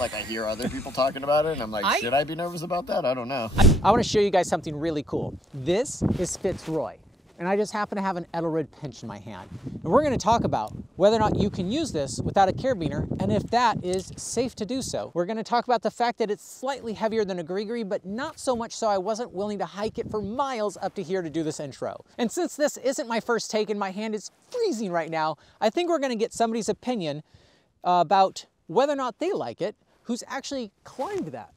Like, I hear other people talking about it, and I'm like, should I be nervous about that? I don't know. I want to show you guys something really cool. This is Fitzroy, and I just happen to have an Edelrid Pinch in my hand. And we're going to talk about whether or not you can use this without a carabiner, and if that is safe to do so. We're going to talk about the fact that it's slightly heavier than a grigri, but not so much so I wasn't willing to hike it for miles up to here to do this intro. And since this isn't my first take and my hand is freezing right now, I think we're going to get somebody's opinion about whether or not they like it, who's actually climbed that.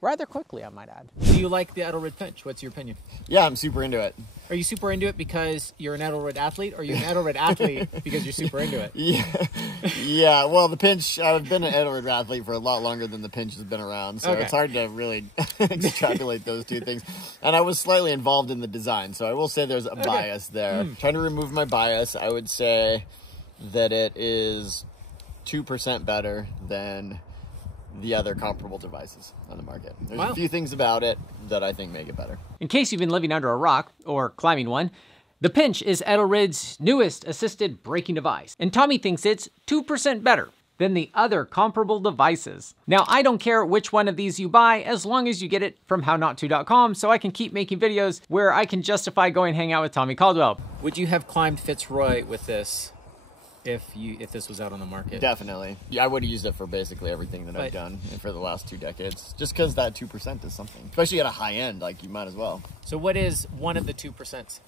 Rather quickly, I might add. Do you like the Edelrid Pinch? What's your opinion? Yeah, I'm super into it. Are you super into it because you're an Edelrid athlete, or are you an Edelrid athlete because you're super into it? Yeah. Well, the Pinch, I've been an Edelrid athlete for a lot longer than the Pinch has been around, so It's hard to really extrapolate those two things. And I was slightly involved in the design, so I will say there's a bias there. Trying to remove my bias, I would say that it is 2% better than the other comparable devices on the market. There's a few things about it that I think make it better. In case you've been living under a rock or climbing one, the Pinch is Edelrid's newest assisted braking device, and Tommy thinks it's 2% better than the other comparable devices. Now, I don't care which one of these you buy as long as you get it from hownottto.com, so I can keep making videos where I can justify going hang out with Tommy Caldwell. Would you have climbed Fitzroy with this if this was out on the market? Definitely. Yeah, I would have used it for basically everything that I've done for the last 2 decades. Just because that 2% is something. Especially at a high end, like, you might as well. So what is one of the 2%?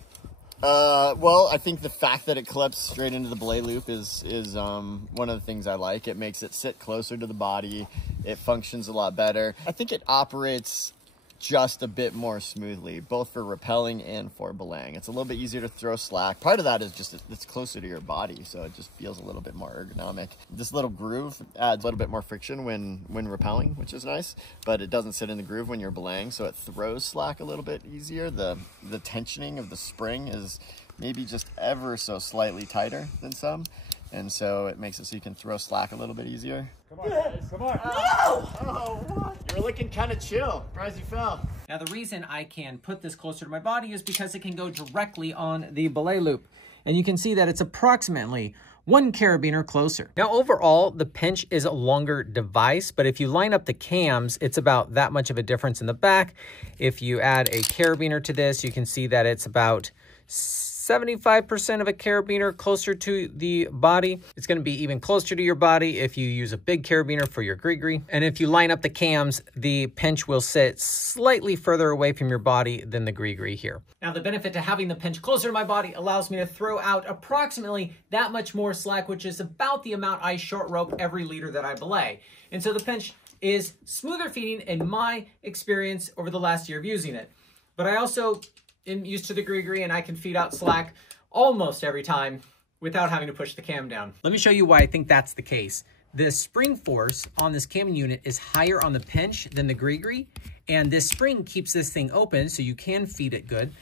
Well, I think the fact that it clips straight into the belay loop is one of the things I like. It makes it sit closer to the body. It functions a lot better. I think it operates just a bit more smoothly, both for rappelling and for belaying. It's a little bit easier to throw slack. Part of that is just it's closer to your body, so it just feels a little bit more ergonomic. This little groove adds a little bit more friction when rappelling, which is nice, but it doesn't sit in the groove when you're belaying, so it throws slack a little bit easier. The tensioning of the spring is maybe just ever so slightly tighter than some, and so it makes it so you can throw slack a little bit easier. Come on, guys. Come on. No! Oh, what? You were looking kind of chill. Surprised you fell. Now, the reason I can put this closer to my body is because it can go directly on the belay loop. And you can see that it's approximately 1 carabiner closer. Now, overall, the Pinch is a longer device, but if you line up the cams, it's about that much of a difference in the back. If you add a carabiner to this, you can see that it's about 75% of a carabiner closer to the body. It's going to be even closer to your body if you use a big carabiner for your grigri. And if you line up the cams, the Pinch will sit slightly further away from your body than the grigri here. Now, the benefit to having the Pinch closer to my body allows me to throw out approximately that much more slack, which is about the amount I short rope every leader that I belay. And so the Pinch is smoother feeding in my experience over the last year of using it. But I also am used to the grigri, and I can feed out slack almost every time without having to push the cam down. Let me show you why I think that's the case. The spring force on this cam unit is higher on the Pinch than the grigri, and this spring keeps this thing open so you can feed it good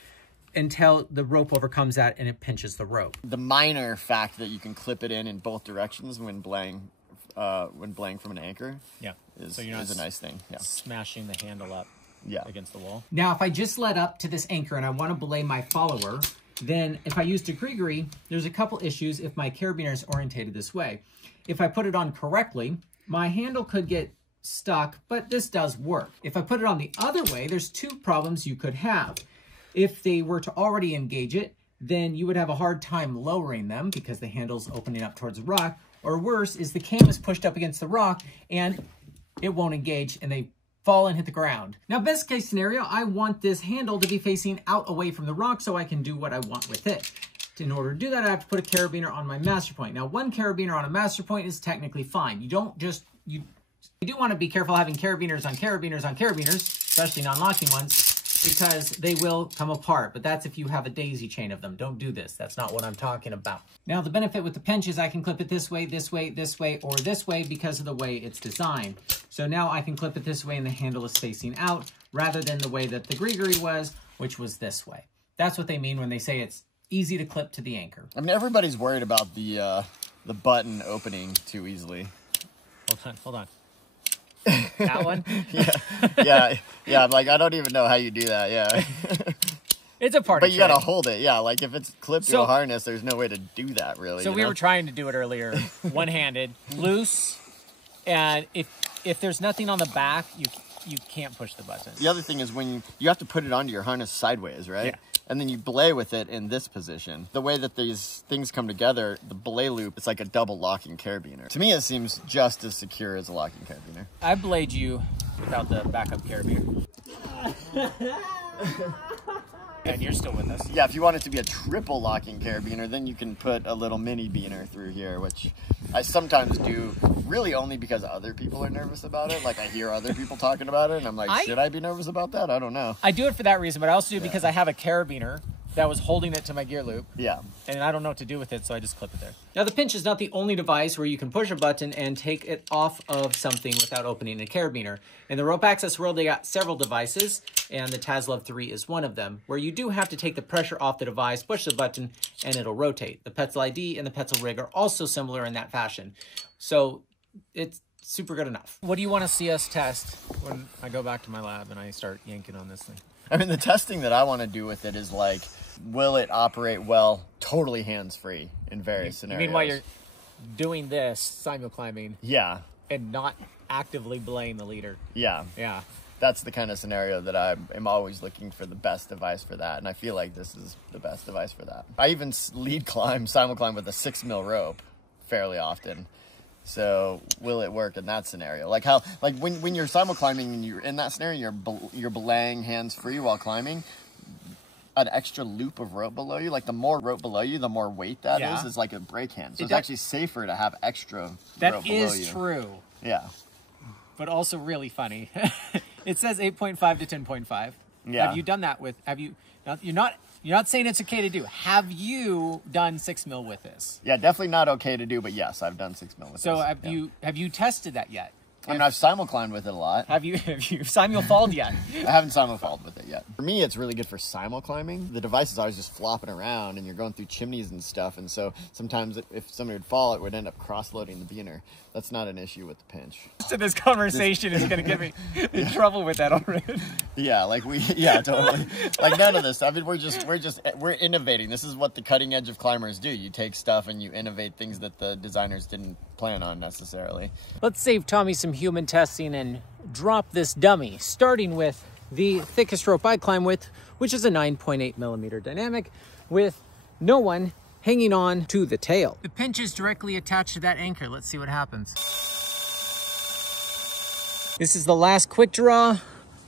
until the rope overcomes that and it pinches the rope. The minor fact that you can clip it in both directions when belaying from an anchor is a nice thing. Yeah. Smashing the handle up against the wall. Now, if I just let up to this anchor and I want to belay my follower, then if I used a grigri, there's a couple issues if my carabiner is orientated this way. If I put it on correctly, my handle could get stuck, but this does work. If I put it on the other way, there's 2 problems you could have. If they were to already engage it, then you would have a hard time lowering them because the handle's opening up towards the rock, or worse is the cam is pushed up against the rock and it won't engage and they fall and hit the ground. Now, best case scenario, I want this handle to be facing out away from the rock so I can do what I want with it. In order to do that, I have to put a carabiner on my master point. Now, 1 carabiner on a master point is technically fine. You do want to be careful having carabiners on carabiners on carabiners, especially non-locking ones, because they will come apart. But that's if you have a daisy chain of them. Don't do this. That's not what I'm talking about. Now, the benefit with the Pinch is I can clip it this way, this way, this way, or this way because of the way it's designed. So now I can clip it this way and the handle is facing out rather than the way that the grigri was, which was this way. That's what they mean when they say it's easy to clip to the anchor. I mean, everybody's worried about the button opening too easily. Hold on. That one? yeah. I'm like, I don't even know how you do that. Yeah. It's a part but of you gotta hold it. Yeah, like if it's clipped to a harness, there's no way to do that really. So we were trying to do it earlier, one-handed, loose, and if if there's nothing on the back, you can't push the button. The other thing is when you have to put it onto your harness sideways, right? Yeah. And then you belay with it in this position. The way that these things come together, the belay loop, it's like a double locking carabiner. To me, it seems just as secure as a locking carabiner. I belayed you without the backup carabiner. And you're still with us. Yeah, if you want it to be a triple locking carabiner, then you can put a little mini beaner through here, which I sometimes do, really only because other people are nervous about it. Like I hear other people talking about it, and I'm like, should I be nervous about that? I don't know. I do it for that reason, but I also do it because I have a carabiner that was holding it to my gear loop. Yeah. And I don't know what to do with it, so I just clip it there. Now, the Pinch is not the only device where you can push a button and take it off of something without opening a carabiner. In the rope access world, they got several devices, and the Taslov 3 is one of them, where you do have to take the pressure off the device, push the button, and it'll rotate. The Petzl ID and the Petzl Rig are also similar in that fashion. So it's super good enough. What do you want to see us test when I go back to my lab and I start yanking on this thing? I mean, the testing that I want to do with it is like, will it operate well, totally hands-free in various scenarios? You mean while you're doing this, simul-climbing, Yeah. and not actively belaying the leader? Yeah. Yeah. That's the kind of scenario that I am always looking for the best device for that, and I feel like this is the best device for that. I even lead climb, simul-climb with a 6mm rope fairly often. So will it work in that scenario? Like how, like when you're simul-climbing and you're in that scenario, you're belaying hands-free while climbing, an extra loop of rope below you, like the more rope below you, the more weight that is like a brake hand. So it's actually safer to have extra rope below you. That is true. Yeah. But also really funny. It says 8.5 to 10.5. Yeah. Have you done that with, you're not saying it's okay to do. Have you done 6mm with this? Yeah, definitely not okay to do, but yes, I've done 6mm with this. So have you tested that yet? I mean, I've simul-climbed with it a lot. Have you simul-falled yet? I haven't simul-falled with it yet. For me, it's really good for simul-climbing. The device is always just flopping around, and you're going through chimneys and stuff, and so sometimes if somebody would fall, it would end up cross-loading the beaner. That's not an issue with the Pinch. So this conversation is going to get me in trouble with that already. Yeah, like totally. Like none of this. I mean, we're innovating. This is what the cutting edge of climbers do. You take stuff and you innovate things that the designers didn't plan on necessarily. Let's save Tommy some human testing and drop this dummy, starting with the thickest rope I climb with, which is a 9.8mm dynamic with no one hanging on to the tail. The Pinch is directly attached to that anchor. Let's see what happens. This is the last quick draw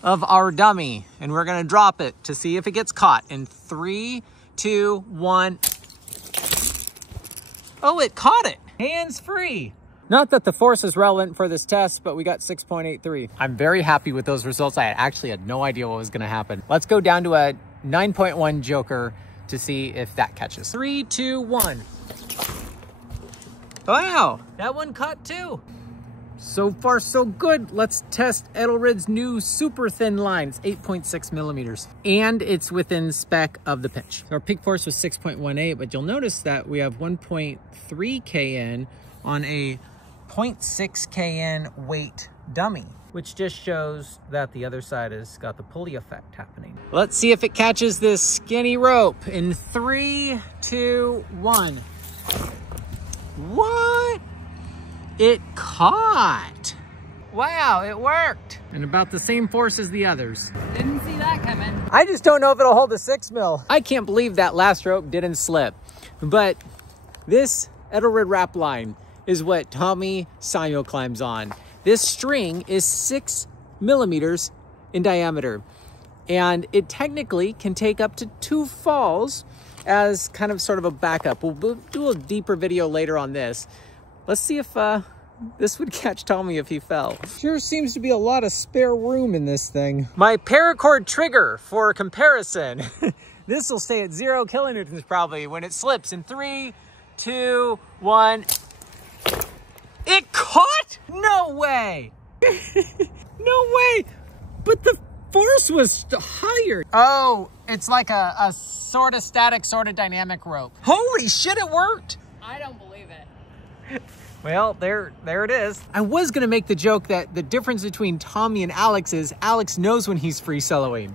of our dummy, and we're gonna drop it to see if it gets caught in 3, 2, 1. Oh, it caught it. Hands free. Not that the force is relevant for this test, but we got 6.83. I'm very happy with those results. I actually had no idea what was gonna happen. Let's go down to a 9.1 Joker to see if that catches. 3, 2, 1. Wow, that one caught too. So far, so good. Let's test Edelrid's new super thin line. It's 8.6mm, and it's within spec of the Pinch. Our peak force was 6.18, but you'll notice that we have 1.3 kN on a 0.6 kN weight dummy, which just shows that the other side has got the pulley effect happening. Let's see if it catches this skinny rope in 3, 2, 1. What? It caught. Wow, it worked. And about the same force as the others. Didn't see that coming. I just don't know if it'll hold a 6mm. I can't believe that last rope didn't slip. But this Edelrid wrap line is what Tommy simul climbs on. This string is 6mm in diameter, and it technically can take up to 2 falls as kind of sort of a backup. We'll do a deeper video later on this. Let's see if this would catch Tommy if he fell. Sure seems to be a lot of spare room in this thing. My paracord trigger for comparison. This will stay at 0 kilonewtons probably when it slips in 3, 2, 1. It caught? No way. No way. But the force was higher. Oh, it's like a sort of static, sort of dynamic rope. Holy shit, it worked. I don't believe it. Well, there it is. I was gonna make the joke that the difference between Tommy and Alex is Alex knows when he's free soloing.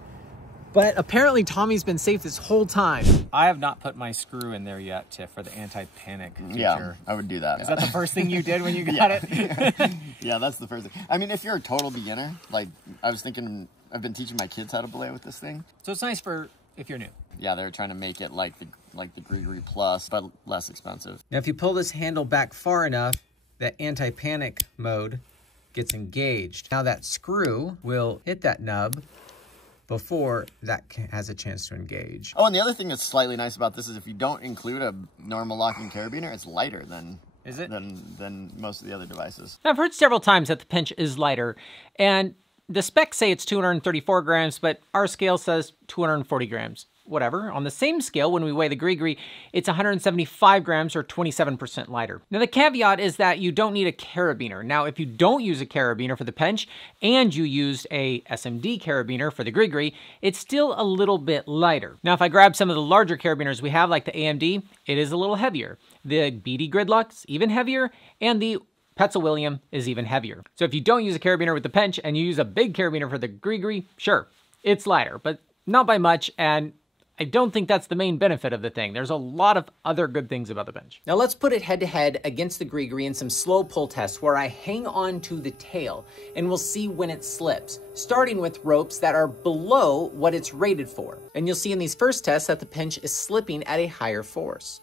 But apparently Tommy's been safe this whole time. I have not put my screw in there yet for the anti-panic feature. Yeah, I would do that. Is that the first thing you did when you got it? Yeah, that's the first thing. I mean, if you're a total beginner, like I was thinking, I've been teaching my kids how to belay with this thing. So it's nice for if you're new. Yeah, they're trying to make it like the grigri plus, but less expensive. Now if you pull this handle back far enough, that anti-panic mode gets engaged. Now that screw will hit that nub before that has a chance to engage. Oh, and the other thing that's slightly nice about this is if you don't include a normal locking carabiner, it's lighter than than most of the other devices. I've heard several times that the Pinch is lighter, and the specs say it's 234 grams, but our scale says 240 grams. Whatever. On the same scale, when we weigh the grigri, it's 175 grams or 27% lighter. Now the caveat is that you don't need a carabiner. Now if you don't use a carabiner for the Pinch and you used a SMD carabiner for the grigri, it's still a little bit lighter. Now if I grab some of the larger carabiners we have, like the AMD, it is a little heavier. The BD Gridlock's even heavier, and the Petzl William is even heavier. So if you don't use a carabiner with the Pinch and you use a big carabiner for the grigri, sure, it's lighter, but not by much, and I don't think that's the main benefit of the thing. There's a lot of other good things about the Pinch. Now let's put it head to head against the grigri in some slow pull tests where I hang on to the tail and we'll see when it slips, starting with ropes that are below what it's rated for. And you'll see in these first tests that the Pinch is slipping at a higher force.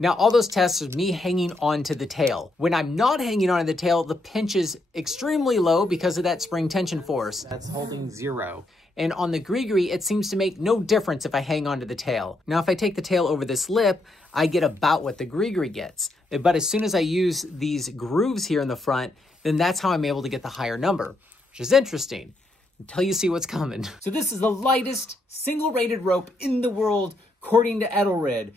Now all those tests are me hanging on to the tail. When I'm not hanging on to the tail, the Pinch is extremely low because of that spring tension force. That's holding 0. And on the grigri, it seems to make no difference if I hang onto the tail. Now, if I take the tail over this lip, I get about what the grigri gets. But as soon as I use these grooves here in the front, then that's how I'm able to get the higher number, which is interesting until you see what's coming. So this is the lightest single-rated rope in the world, according to Edelrid.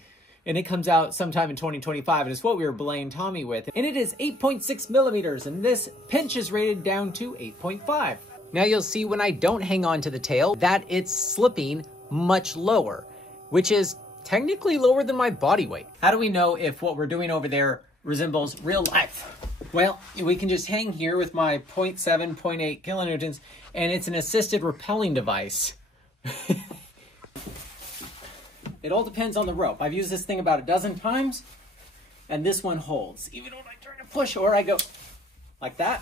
And it comes out sometime in 2025, and it's what we were belaying Tommy with. And it is 8.6 millimeters, and this Pinch is rated down to 8.5. Now you'll see when I don't hang on to the tail that it's slipping much lower, which is technically lower than my body weight. How do we know if what we're doing over there resembles real life? Well, we can just hang here with my 0.7, 0.8 kilonewtons, and it's an assisted rappelling device. It all depends on the rope. I've used this thing about a dozen times, and this one holds. Even when I turn to push or I go like that,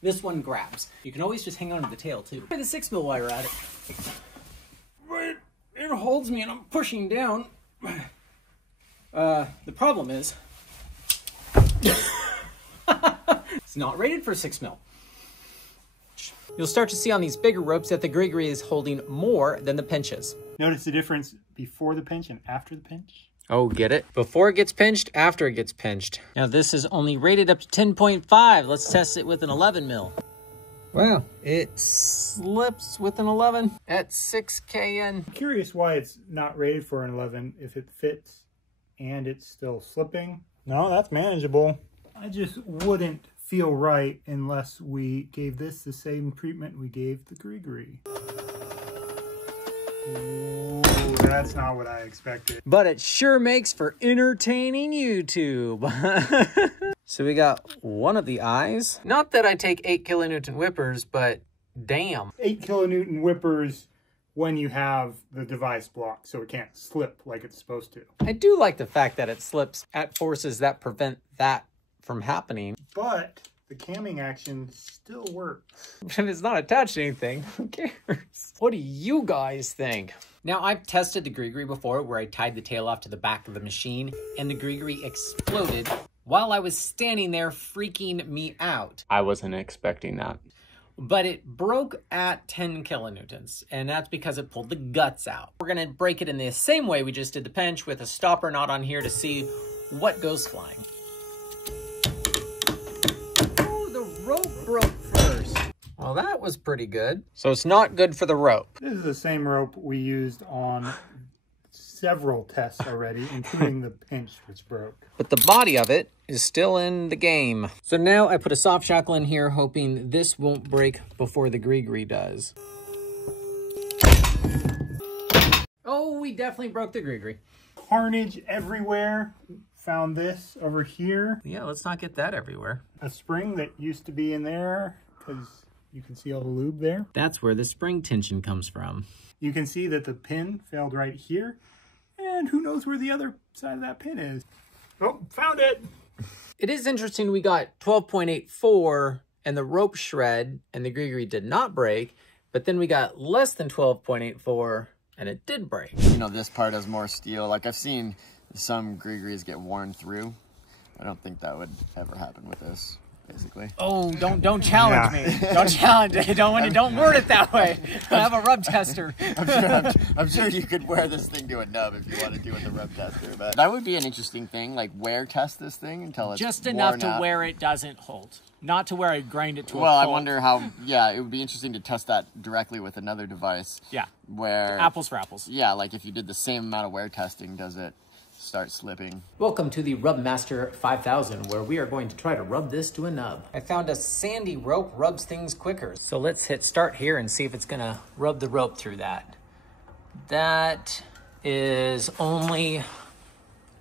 this one grabs. You can always just hang on to the tail too. Try the 6 mil while you're at it. But it holds me and I'm pushing down. The problem is, it's not rated for 6 mil. You'll start to see on these bigger ropes that the grigri is holding more than the Pinch is. Notice the difference before the Pinch and after the Pinch? Oh, get it? Before it gets pinched, after it gets pinched. Now this is only rated up to 10.5. Let's test it with an 11 mil. Wow, it slips with an 11 at 6 kN. I'm curious why it's not rated for an 11 if it fits and it's still slipping. No, that's manageable. I just wouldn't feel right unless we gave this the same treatment we gave the grigri. Ooh, that's not what I expected. But it sure makes for entertaining YouTube. So we got one of the eyes. Not that I take 8 kilonewton whippers, but damn. 8 kilonewton whippers when you have the device blocked so it can't slip like it's supposed to. I do like the fact that it slips at forces that prevent that from happening. But the camming action still works. If it's not attached to anything, who cares? What do you guys think? Now, I've tested the grigri before where I tied the tail off to the back of the machine and the grigri exploded while I was standing there freaking me out. I wasn't expecting that. But it broke at 10 kilonewtons, and that's because it pulled the guts out. We're gonna break it in the same way we just did the Pinch with a stopper knot on here to see what goes flying. Rope broke first. Well, that was pretty good. So it's not good for the rope. This is the same rope we used on several tests already, including the Pinch, which broke. But the body of it is still in the game. So now I put a soft shackle in here, hoping this won't break before the grigri does. Oh, we definitely broke the grigri. Carnage everywhere. Found this over here. Yeah, let's not get that everywhere. A spring that used to be in there because You can see all the lube there. That's where the spring tension comes from. You can see that the pin failed right here. And who knows where the other side of that pin is. Oh, found it. It is interesting we got 12.84 and the rope shred and the grigri did not break, but then we got less than 12.84 and it did break. You know, this part has more steel. Like I've seen some grigris get worn through. I don't think that would ever happen with this, basically. Oh, don't challenge me. Don't challenge it. Don't word it that way. I have a rub tester. I'm sure you could wear this thing to a nub if you want to do with the rub tester. But that would be an interesting thing, like wear test this thing until it's just enough worn to out. where it doesn't hold. Not to where I grind it to a Well, I pulp. wonder how, yeah, it would be interesting to test that directly with another device. Yeah. Where... Apples for apples. Yeah, like if you did the same amount of wear testing, does it start slipping? Welcome to the Rub Master 5000, where we are going to try to rub this to a nub. I found a sandy rope rubs things quicker. So let's hit start here and see if it's gonna rub the rope through that. That is only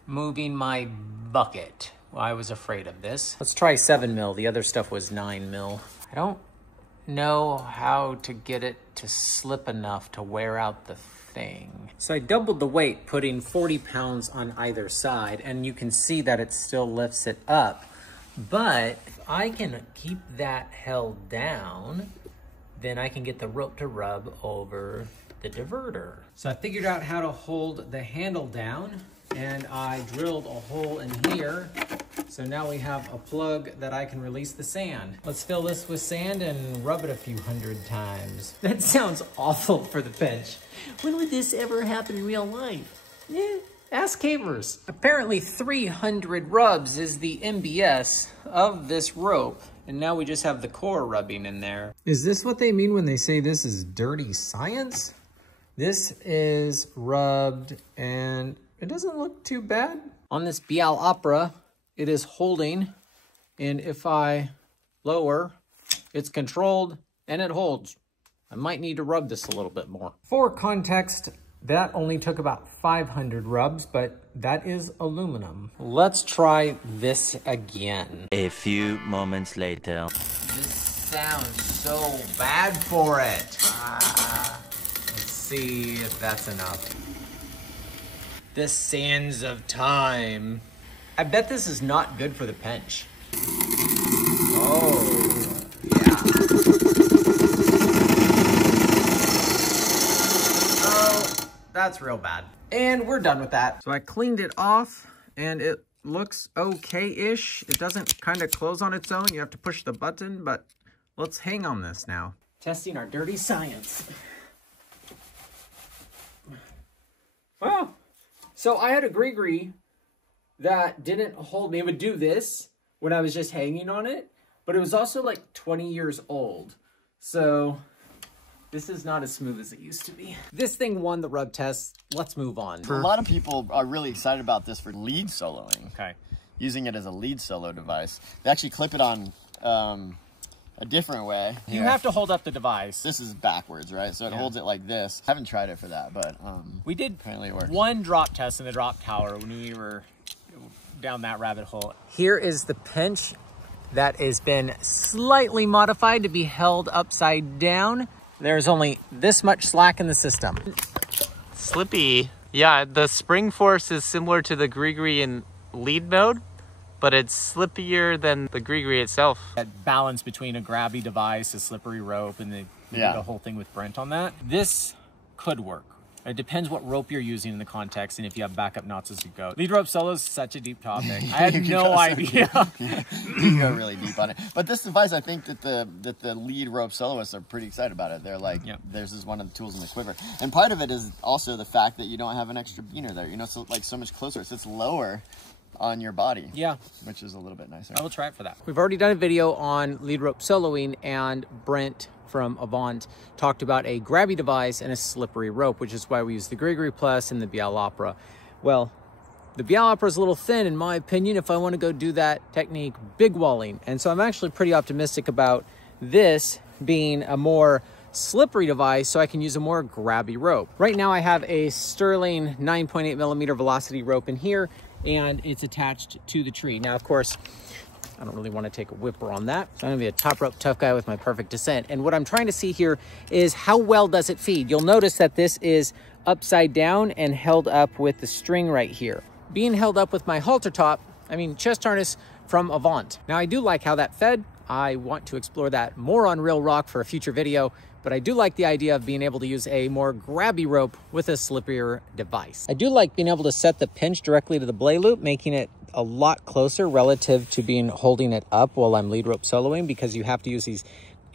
moving my bucket. Well, I was afraid of this. Let's try 7 mil. The other stuff was 9 mil. I don't know how to get it to slip enough to wear out the thing. So I doubled the weight, putting 40 pounds on either side, and you can see that it still lifts it up. But if I can keep that held down, then I can get the rope to rub over the diverter. So I figured out how to hold the handle down, and I drilled a hole in here. So now we have a plug that I can release the sand. Let's fill this with sand and rub it a few hundred times. That sounds awful for the pinch. When would this ever happen in real life? Yeah, ask cavers. Apparently 300 rubs is the MBS of this rope. And now we just have the core rubbing in there. Is this what they mean when they say this is dirty science? This is rubbed and it doesn't look too bad. On this Bial Opera, it is holding, and if I lower, it's controlled and it holds. I might need to rub this a little bit more. For context, that only took about 500 rubs, but that is aluminum. Let's try this again. A few moments later. This sounds so bad for it. Let's see if that's enough. The sands of time. I bet this is not good for the pinch. Oh, yeah. Oh, that's real bad. And we're done with that. So I cleaned it off and it looks okay-ish. It doesn't kind of close on its own. You have to push the button, but let's hang on this now. Testing our dirty science. Wow. So I had a grigri that didn't hold me. It would do this when I was just hanging on it, but it was also like 20 years old. So this is not as smooth as it used to be. This thing won the rub test. Let's move on. A lot of people are really excited about this for lead soloing. Okay. Using it as a lead solo device. They actually clip it on a different way. You have to hold up the device. This is backwards, right? So it holds it like this. I haven't tried it for that, but we did apparently it works. one drop test in the drop tower when we were down that rabbit hole. Here is the pinch that has been slightly modified to be held upside down. There's only this much slack in the system. Slippy. Yeah, the spring force is similar to the grigri in lead mode, but it's slippier than the grigri itself. That balance between a grabby device, a slippery rope, and the whole thing with Brent on that. This could work. It depends what rope you're using in the context and if you have backup knots as you go. Lead rope solo is such a deep topic. I had no idea. You go really deep on it. But this device, I think that the lead rope soloists are pretty excited about it. They're like, this is one of the tools in the quiver. And part of it is also the fact that you don't have an extra beaner there. You know, so like so much closer. So it's lower on your body. Yeah. Which is a little bit nicer. I will try it for that. We've already done a video on lead rope soloing, and Brent from Avant talked about a grabby device and a slippery rope, which is why we use the grigri plus and the Bial Opera. Well, the Bial Opera is a little thin in my opinion if I want to go do that technique big walling. And so I'm actually pretty optimistic about this being a more slippery device so I can use a more grabby rope. Right now I have a Sterling 9.8 millimeter velocity rope in here, and it's attached to the tree. Now, of course, I don't really want to take a whipper on that. So I'm gonna be a top rope tough guy with my perfect descent. And what I'm trying to see here is how well does it feed? You'll notice that this is upside down and held up with the string right here. Being held up with my halter top, chest harness from Avant. Now I do like how that fed. I want to explore that more on real rock for a future video, but I do like the idea of being able to use a more grabby rope with a slippier device. I do like being able to set the pinch directly to the belay loop, making it a lot closer relative to holding it up while I'm lead rope soloing, because you have to use these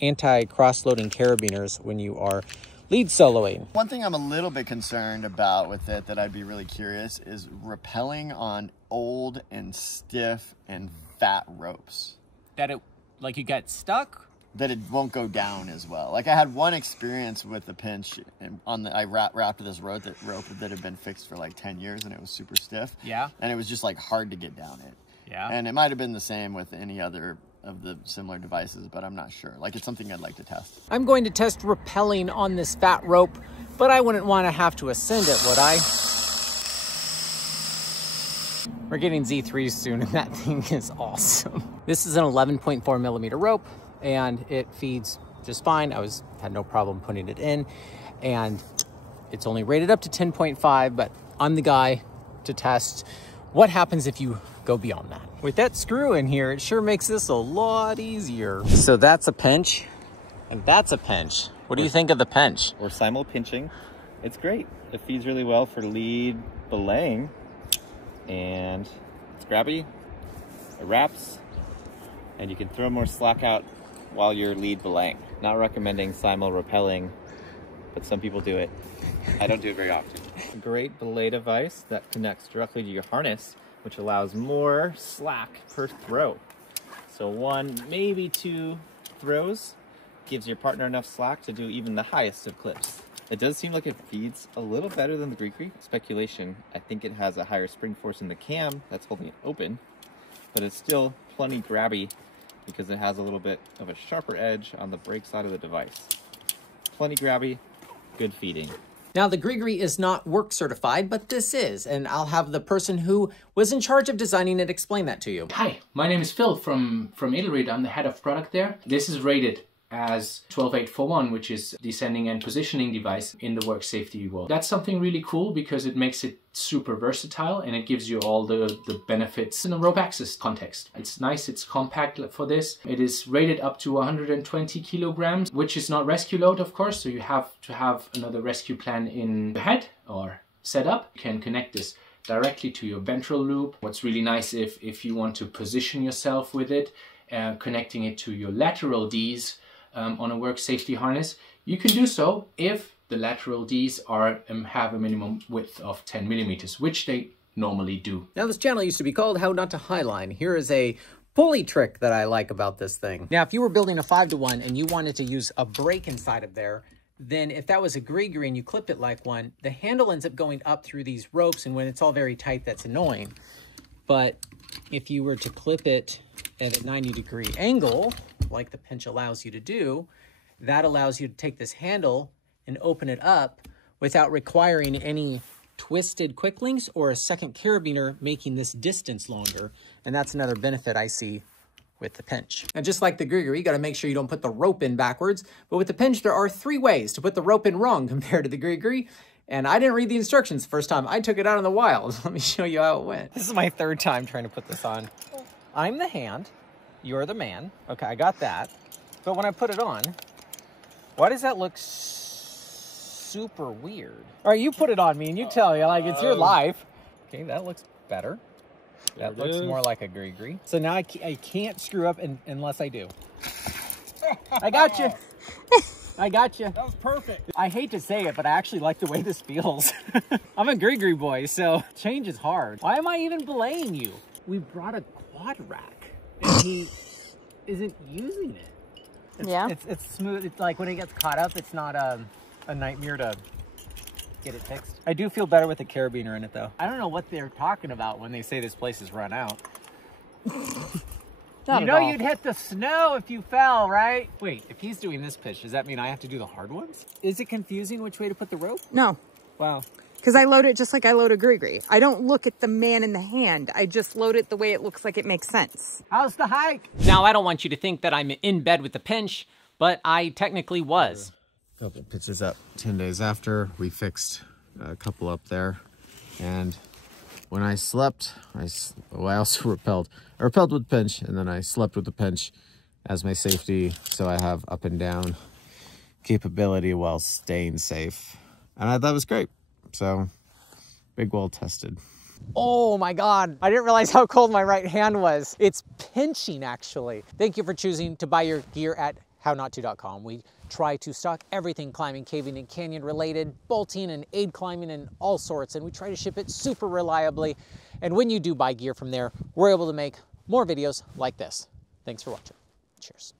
anti-cross-loading carabiners when you are lead soloing. One thing I'm a little bit concerned about with it that I'd be really curious is rappelling on old and stiff and fat ropes. That it, like you get stuck? That it won't go down as well. Like I had one experience with the Pinch and I wrapped this rope that had been fixed for like 10 years and it was super stiff. Yeah. And it was just like hard to get down it. Yeah. And it might have been the same with any other of the similar devices, but I'm not sure. Like it's something I'd like to test. I'm going to test rappelling on this fat rope, but I wouldn't want to have to ascend it, would I? We're getting Z3s soon and that thing is awesome. This is an 11.4 millimeter rope and it feeds just fine. I had no problem putting it in, and it's only rated up to 10.5, but I'm the guy to test what happens if you go beyond that. With that screw in here, it sure makes this a lot easier. So that's a pinch, and that's a pinch. What do you think of the pinch? We're simul pinching. It's great. It feeds really well for lead belaying, and it's grabby, it wraps, and you can throw more slack out while you're lead belaying. Not recommending simul rappelling, but some people do it. I don't do it very often. A great belay device that connects directly to your harness, which allows more slack per throw. So 1, maybe 2 throws gives your partner enough slack to do even the highest of clips. It does seem like it feeds a little better than the grigri. Speculation, I think it has a higher spring force in the cam that's holding it open, but it's still plenty grabby because it has a little bit of a sharper edge on the brake side of the device. Plenty grabby, good feeding. Now the grigri is not work certified, but this is, and I'll have the person who was in charge of designing it explain that to you. Hi, my name is Phil from Edelrid. I'm the head of product there. This is rated as 12841, which is descending and positioning device in the work safety world. That's something really cool because it makes it super versatile and it gives you all the benefits in a rope access context. It's nice, it's compact for this. It is rated up to 120 kilograms, which is not rescue load, of course, so you have to have another rescue plan in your head or set up. You can connect this directly to your ventral loop. What's really nice if you want to position yourself with it, connecting it to your lateral Ds, on a work safety harness, you can do so if the lateral Ds have a minimum width of 10 millimeters, which they normally do. Now this channel used to be called How Not to Highline. Here is a pulley trick that I like about this thing. Now if you were building a 5-to-1 and you wanted to use a brake inside of there, then if that was a grigri and you clip it like one, the handle ends up going up through these ropes, and when it's all very tight, that's annoying. But if you were to clip it at a 90-degree angle, like the Pinch allows you to do, that allows you to take this handle and open it up without requiring any twisted quick links or a second carabiner making this distance longer. And that's another benefit I see with the Pinch. And just like the grigri, you got to make sure you don't put the rope in backwards. But with the Pinch, there are 3 ways to put the rope in wrong compared to the grigri. And I didn't read the instructions the first time. I took it out in the wild. Let me show you how it went. This is my 3rd time trying to put this on. I'm the hand, you're the man. Okay, I got that. But when I put it on, why does that look super weird? All right, you put it on me and you tell me, like, it's your life. Okay, that looks better. That looks more like a grigri. So now I can't screw up unless I do. I got you. I got you. That was perfect. I hate to say it, but I actually like the way this feels. I'm a grigri boy, so change is hard. Why am I even belaying you? We brought a quad rack, and he isn't using it. It's smooth. It's like when it gets caught up, it's not a nightmare to get it fixed. I do feel better with the carabiner in it, though. I don't know what they're talking about when they say this place is run out. You know you'd hit the snow if you fell, right? Wait, if he's doing this pitch, does that mean I have to do the hard ones? Is it confusing which way to put the rope? No. Wow. Because I load it just like I load a grigri. I don't look at the man in the hand. I just load it the way it looks like it makes sense. How's the hike? Now, I don't want you to think that I'm in bed with the pinch, but I technically was. A couple pitches up 10 days after. We fixed a couple up there. And when I slept, I also repelled. I repelled with pinch, and then I slept with the pinch as my safety, so I have up and down capability while staying safe. And that was great. So, big well tested. Oh my God, I didn't realize how cold my right hand was. It's pinching, actually. Thank you for choosing to buy your gear at hownot2.com. We try to stock everything climbing, caving, and canyon related, bolting and aid climbing and all sorts, and we try to ship it super reliably. And when you do buy gear from there, we're able to make more videos like this. Thanks for watching. Cheers.